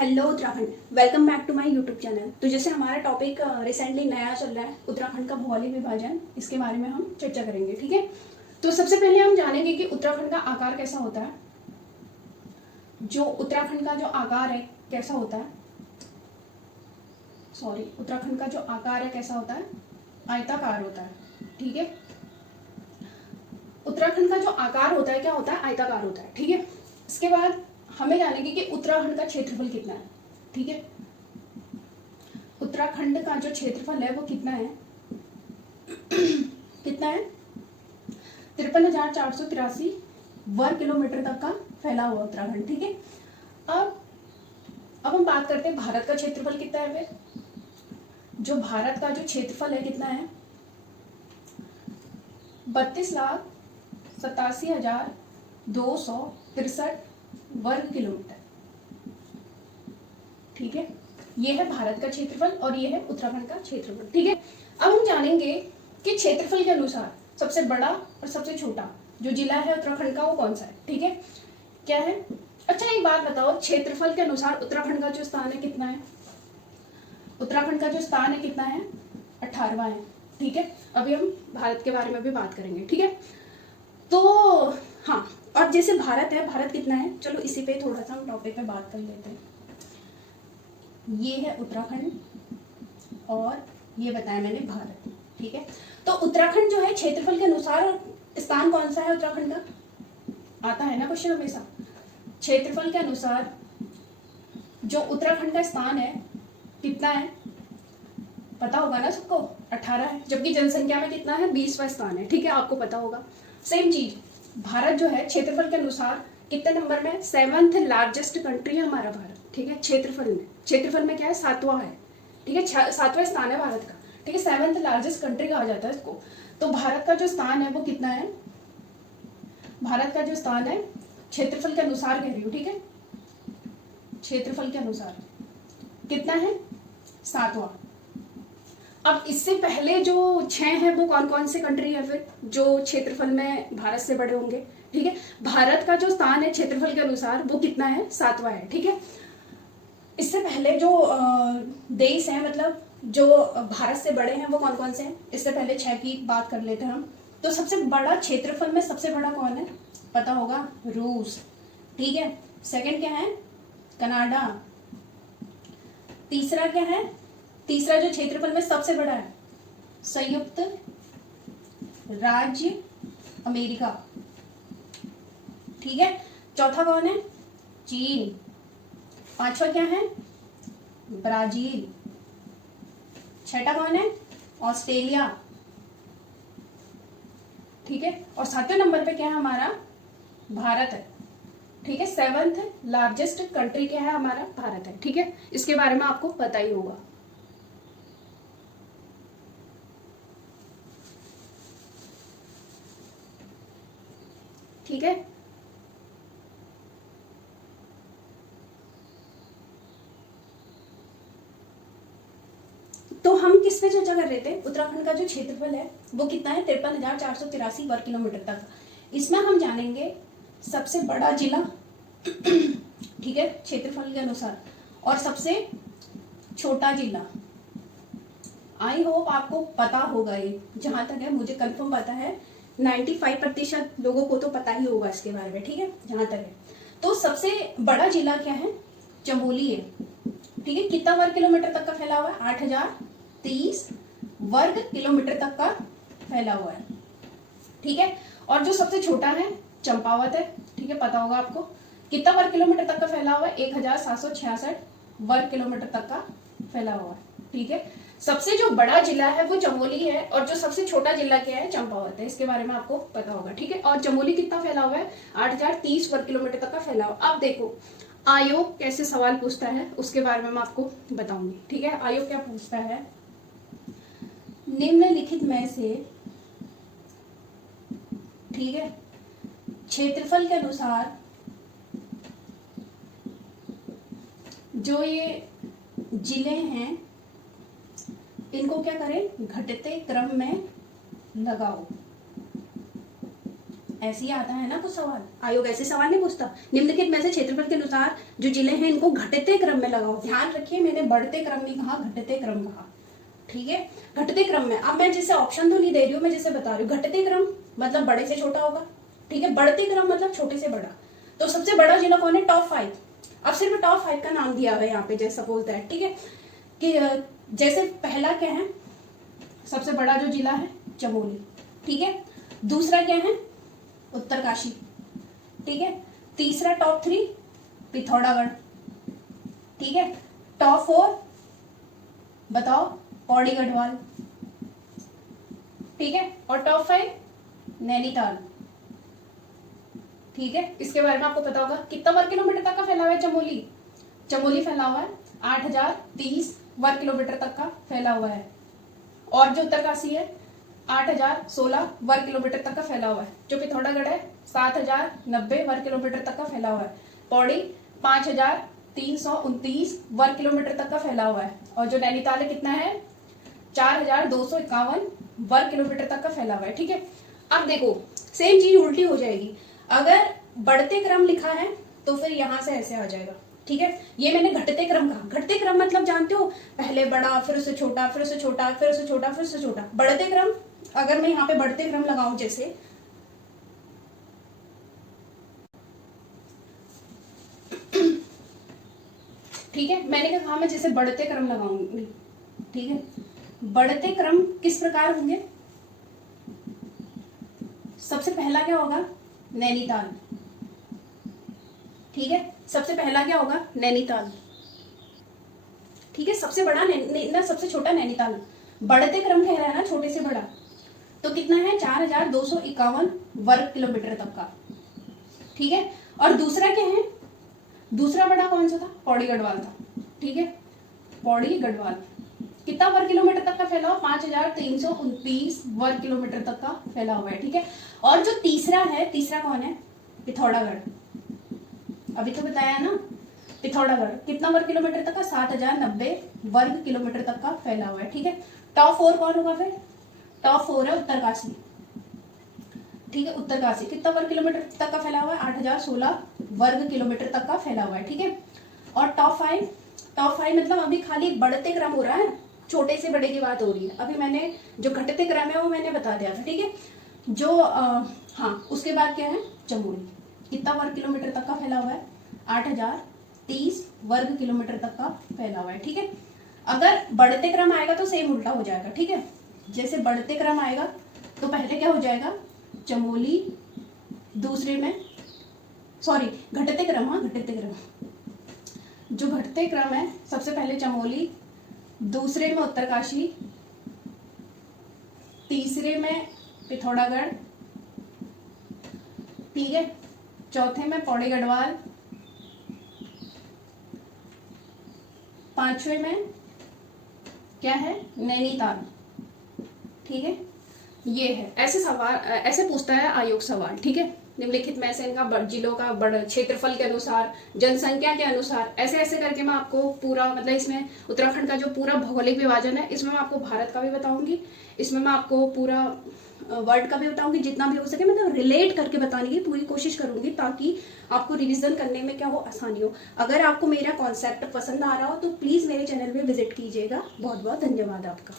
Hello Uttarakhand, welcome back to my YouTube channel. तो जैसे हमारा टॉपिक रिसेंटली नया चल रहा है उत्तराखंड का भौगोलिक विभाजन, इसके बारे में हम चर्चा करेंगे। ठीक है, तो सबसे पहले हम जानेंगे कि उत्तराखंड का आकार कैसा होता है। जो उत्तराखंड का जो आकार है कैसा होता है, उत्तराखंड का जो आकार है कैसा होता है, आयताकार होता है। ठीक है, उत्तराखंड का जो आकार होता है क्या होता है, आयताकार होता है। ठीक है, इसके बाद हमें जानेंगे कि उत्तराखंड का क्षेत्रफल कितना है। ठीक है, उत्तराखंड का जो क्षेत्रफल है वो कितना है कितना है 53,483 वर्ग किलोमीटर तक का फैला हुआ उत्तराखंड। ठीक है, अब हम बात करते हैं भारत का क्षेत्रफल कितना है। जो भारत का जो क्षेत्रफल है कितना है, 32,87,263 वर्ग किलोमीटर। ठीक है, ये है भारत का क्षेत्रफल और ये है उत्तराखंड का क्षेत्रफल। ठीक है, अब हम जानेंगे कि क्षेत्रफल के अनुसार सबसे बड़ा और सबसे छोटा जो जिला है उत्तराखंड का वो कौन सा है। ठीक है, क्या है। अच्छा, एक बात बताओ, क्षेत्रफल के अनुसार उत्तराखंड का जो स्थान है कितना है, उत्तराखंड का जो स्थान है कितना है, 18वां है। ठीक है, अभी हम भारत के बारे में भी बात करेंगे। ठीक है, तो हाँ, और जैसे भारत है, भारत कितना है, चलो इसी पे थोड़ा सा हम टॉपिक पे बात कर लेते हैं। ये है उत्तराखंड और ये बताया मैंने भारत। ठीक है, तो उत्तराखंड जो है क्षेत्रफल के अनुसार स्थान कौन सा है उत्तराखंड का, आता है ना क्वेश्चन हमेशा। क्षेत्रफल के अनुसार जो उत्तराखंड का स्थान है कितना है, पता होगा ना सबको, 18 है, जबकि जनसंख्या में कितना है, 20वां स्थान है। ठीक है, आपको पता होगा। सेम चीज भारत जो है क्षेत्रफल के अनुसार कितने नंबर में, 7th लार्जेस्ट कंट्री है हमारा भारत। ठीक है, क्षेत्रफल में क्या है, 7वां है। ठीक है, 7वां स्थान है भारत का। ठीक है, 7th लार्जेस्ट कंट्री कहा जाता है इसको। तो भारत का जो स्थान है वो कितना है, भारत का जो स्थान है क्षेत्रफल के अनुसार कह रही हूँ। ठीक है, क्षेत्रफल के अनुसार कितना है, 7वां। अब इससे पहले जो 6 है वो कौन कौन से कंट्री है फिर जो क्षेत्रफल में भारत से बड़े होंगे। ठीक है, भारत का जो स्थान है क्षेत्रफल के अनुसार वो कितना है, 7वां है। ठीक है, इससे पहले जो देश है, मतलब जो भारत से बड़े हैं वो कौन कौन से हैं, इससे पहले 6 की बात कर लेते हैं हम। तो सबसे बड़ा क्षेत्रफल में सबसे बड़ा कौन है, पता होगा, रूस। ठीक है, सेकंड क्या है, कनाडा। तीसरा क्या है, तीसरा जो क्षेत्रफल में सबसे बड़ा है, संयुक्त राज्य अमेरिका। ठीक है, चौथा कौन है, चीन। पांचवा क्या है, ब्राजील। छठा कौन है, ऑस्ट्रेलिया। ठीक है, और 7वें नंबर पे क्या है हमारा, भारत है। ठीक है, 7th लार्जेस्ट कंट्री क्या है हमारा, भारत है। ठीक है, इसके बारे में आपको पता ही होगा। ठीक है, तो हम किस पे चर्चा कर रहे थे, उत्तराखंड का जो क्षेत्रफल है वो कितना है, 53,483 वर्ग किलोमीटर तक। इसमें हम जानेंगे सबसे बड़ा जिला ठीक है, क्षेत्रफल के अनुसार, और सबसे छोटा जिला। आई होप आपको पता होगा, ये जहां तक है मुझे कंफर्म पता है, 95% लोगों को तो पता ही होगा इसके बारे में। ठीक है, जहां तक है। तो सबसे बड़ा जिला क्या है, चमोली है। ठीक है, कितना वर्ग किलोमीटर तक का फैला हुआ है, 8,030 वर्ग किलोमीटर तक का फैला हुआ है। ठीक है, और जो सबसे छोटा है चंपावत है। ठीक है, पता होगा आपको, कितना वर्ग किलोमीटर तक का फैला हुआ है, 1,766 वर्ग किलोमीटर तक का फैला हुआ है। ठीक है, सबसे जो बड़ा जिला है वो चमोली है और जो सबसे छोटा जिला क्या है, चंपावत है। इसके बारे में आपको पता होगा। ठीक है, और चमोली कितना फैला हुआ है, 8,030 वर्ग किलोमीटर तक का फैला हुआ। अब देखो आयोग कैसे सवाल पूछता है उसके बारे में मैं आपको बताऊंगी। ठीक है, आयोग क्या पूछता है, निम्नलिखित में से, ठीक है, क्षेत्रफल के अनुसार जो ये जिले हैं इनको क्या करें, घटते क्रम में लगाओ। ऐसे ही आता है ना कुछ सवाल, आयोग ऐसे सवाल नहीं पूछता। निम्नलिखित में से क्षेत्रफल के अनुसार जो जिले हैं इनको घटते क्रम में लगाओ। ध्यान रखिए, मैंने बढ़ते क्रम नहीं कहा, घटते क्रम कहा, ठीक है, घटते क्रम में। अब मैं जैसे ऑप्शन तो नहीं दे रही हूँ, मैं जैसे बता रही हूँ, घटते क्रम मतलब बड़े से छोटा होगा, ठीक है, बढ़ते क्रम मतलब छोटे से बड़ा। तो सबसे बड़ा जिला कौन है? टॉप 5। अब सिर्फ टॉप 5 का नाम दिया हुआ है यहाँ पे, जैसे सपोज दैट, ठीक है, कि जैसे पहला क्या है, सबसे बड़ा जो जिला है चमोली, ठीक है, दूसरा क्या है? उत्तरकाशी, ठीक है, तीसरा टॉप 3 पिथौरागढ़, ठीक है, टॉप 4 बताओ पौड़ी गढ़वाल, ठीक है, और टॉप 5 नैनीताल, ठीक है। इसके बारे में आपको पता होगा। कितना वर्ग किलोमीटर तक का फैला हुआ है चमोली? चमोली फैला हुआ है 8030 वर्ग किलोमीटर तक का फैला हुआ है। और जो उत्तरकाशी है 8016 वर्ग किलोमीटर तक का फैला हुआ है। जो पिथौरागढ़ है 7090 वर्ग किलोमीटर तक का फैला हुआ है। पौड़ी 5329 वर्ग किलोमीटर तक का फैला हुआ है। और जो नैनीताल है कितना है? 4251 वर्ग किलोमीटर तक का फैला हुआ है, ठीक है। अब देखो सेम चीज उल्टी हो जाएगी। अगर बढ़ते क्रम लिखा है तो फिर यहां से ऐसे आ जाएगा, ठीक है। ये मैंने घटते क्रम कहा। घटते क्रम मतलब जानते हो, पहले बड़ा, फिर उससे छोटा, फिर उससे छोटा, फिर उससे छोटा, फिर उससे छोटा। बढ़ते क्रम, अगर मैं यहाँ पे बढ़ते क्रम लगाऊं जैसे, ठीक है, मैंने कहा मैं जैसे बढ़ते क्रम लगाऊंगी, ठीक है। बढ़ते क्रम किस प्रकार होंगे? सबसे पहला क्या होगा? नैनीताल, ठीक है, सबसे पहला क्या होगा? नैनीताल, ठीक है। सबसे बड़ा ना सबसे छोटा नैनीताल। बढ़ते क्रम कह रहा है ना, छोटे से बड़ा, तो कितना है? 4251 वर्ग किलोमीटर तक का, ठीक है। और दूसरा क्या है? दूसरा बड़ा कौन सा था? पौड़ी गढ़वाल था, ठीक है, पौड़ी गढ़वाल। कितना वर्ग किलोमीटर तक का फैला हुआ? 5329 वर्ग किलोमीटर तक का फैला हुआ है, ठीक है। और जो तीसरा है, तीसरा कौन है? पिथौरागढ़, अभी तो बताया ना, पिथौरागढ़ कितना वर्ग किलोमीटर तक का? 7090 वर्ग किलोमीटर तक का फैला हुआ है, ठीक है। टॉप 4 कौन होगा फिर? टॉप 4 है उत्तरकाशी, ठीक है, उत्तरकाशी कितना वर्ग किलोमीटर तक का फैला हुआ है? 8016 वर्ग किलोमीटर तक का फैला हुआ है, ठीक है। और टॉप 5, टॉप 5 मतलब अभी खाली बढ़ते क्रम हो रहा है, छोटे से बड़े की बात हो रही है। अभी मैंने जो घटते क्रम है वो मैंने बता दिया था, ठीक है। जो हाँ, उसके बाद क्या है? चमोली कितना वर्ग किलोमीटर तक का फैला हुआ है? 8030 वर्ग किलोमीटर तक का फैला हुआ है, ठीक है। अगर बढ़ते क्रम आएगा तो सेम उल्टा हो जाएगा, ठीक है। जैसे बढ़ते क्रम आएगा तो पहले क्या हो जाएगा? चमोली, दूसरे में सॉरी घटते क्रम, हाँ घटते क्रम, जो घटते क्रम है सबसे पहले चमोली, दूसरे में उत्तरकाशी, तीसरे में पिथौरागढ़, ठीक है, चौथे में पौड़ी गढ़वाल, पांचवे में क्या है? नैनीताल, ठीक है। ये है, ऐसे सवाल ऐसे पूछता है आयोग सवाल, ठीक है। निम्नलिखित में से इनका जिलों का बड़ क्षेत्रफल के अनुसार, जनसंख्या के अनुसार, ऐसे ऐसे करके मैं आपको पूरा, मतलब इसमें उत्तराखंड का जो पूरा भौगोलिक विभाजन है, इसमें मैं आपको भारत का भी बताऊंगी, इसमें मैं आपको पूरा वर्ल्ड का भी बताऊंगी, जितना भी हो सके मतलब रिलेट करके बताने की पूरी कोशिश करूंगी, ताकि आपको रिवीजन करने में क्या हो? आसानी हो। अगर आपको मेरा कॉन्सेप्ट पसंद आ रहा हो तो प्लीज मेरे चैनल में विजिट कीजिएगा। बहुत बहुत धन्यवाद आपका।